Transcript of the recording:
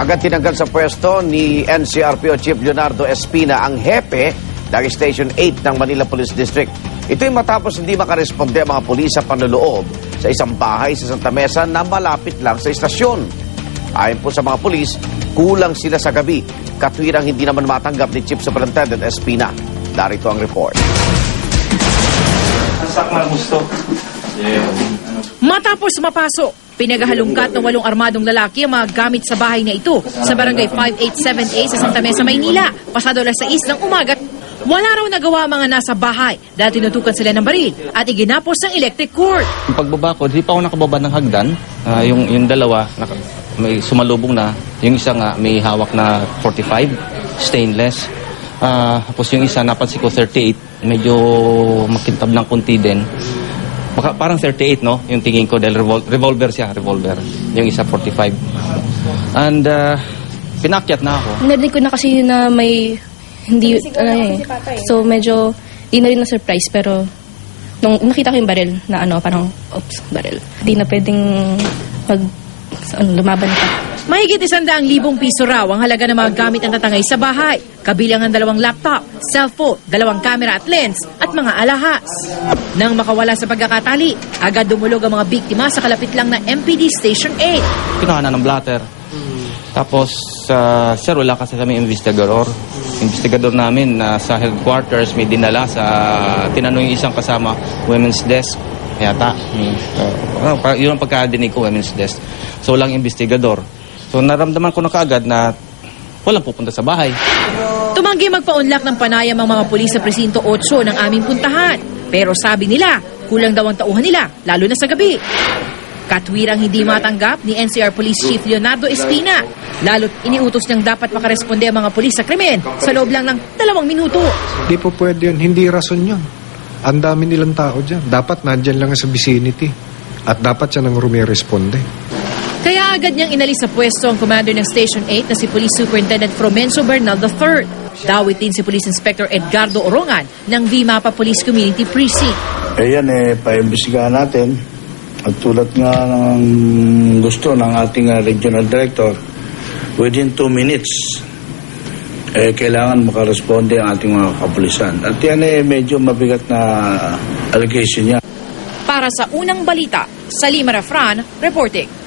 Agad tinanggal sa pwesto ni NCRPO Chief Leonardo Espina ang hepe ng Station 8 ng Manila Police District. Ito ay matapos hindi makaresponde ang mga pulis sa panloloob sa isang bahay sa Santa Mesa na malapit lang sa istasyon. Ayon po sa mga pulis, kulang sila sa gabi. Katwirang hindi naman matanggap ni Chief Superintendent Espina. Darito ang report. Matapos mapasok, pinaghahalungkat ng walong armadong lalaki ang mga gamit sa bahay na ito sa barangay 587A sa Santa Mesa, Maynila. Pasado alas 6 ng umaga, wala raw nagawa ang mga nasa bahay dahil tinutukan sila ng baril at iginapos ng electric cord. Yung pagbaba ko, di pa ako nakababa ng hagdan. Ah, yung, yung dalawa, naka, may sumalubong na. Yung isa nga, may hawak na 45, stainless. Ah, tapos yung isa, napansin ko 38, medyo makintab ng kunti din. Baka, parang 38, no? Yung tingin ko, dahil revol- revolver siya, revolver. Yung isa, 45. And, uh, pinakyat na ako. Narinig ko na kasi na may hindi ano eh. So medyo di na rin na-surprise pero nung nakita ko yung baril na ano parang oops baril. Hindi na pwedeng mag ano, lumaban ka. Mahigit isandaang libong piso raw ang halaga ng mga gamit ng tatangay sa bahay. Kabilang ang dalawang laptop, cellphone, dalawang camera at lens, at mga alahas. Nang makawala sa pagkakatali, agad dumulog ang mga biktima sa kalapit lang na MPD Station 8. Kinuha ng blatter. Tapos, sa sir, wala kasi kami investigador. Investigador namin na sa headquarters may dinala sa, tinanong yung isang kasama, women's desk, yata. So, ano, pa- yun ang pagkadinig ko, women's desk. So, walang investigador. So, naramdaman ko na kaagad na walang pupunta sa bahay. Tumanggi magpaunlak ng panayam ang mga pulis sa presinto 8 ng aming puntahan. Pero sabi nila, kulang daw ang tauhan nila, lalo na sa gabi. Katwirang hindi matanggap ni NCR Police Chief Leonardo Espina. Lalo't iniutos niyang dapat makaresponde ang mga pulis sa krimen sa loob lang ng dalawang minuto. Hindi po pwede yun. Hindi rason yun. Ang dami nilang tao dyan. Dapat nandyan lang sa vicinity. At dapat siya nang rumiresponde. Kaya agad niyang inalis sa pwesto ang commander ng Station 8 na si Police Superintendent Fromencio Bernal III. Dawit din si Police Inspector Edgardo Orongan ng VMAPA Police Community Precinct. Eh yan eh, paimbestigahan natin. At tulad nga ng gusto ng ating uh, regional director, within two minutes, eh, kailangan makaresponde ang ating mga kapulisan. At yan eh, medyo mabigat na allegation niya. Para sa unang balita, Salima Rafran, reporting.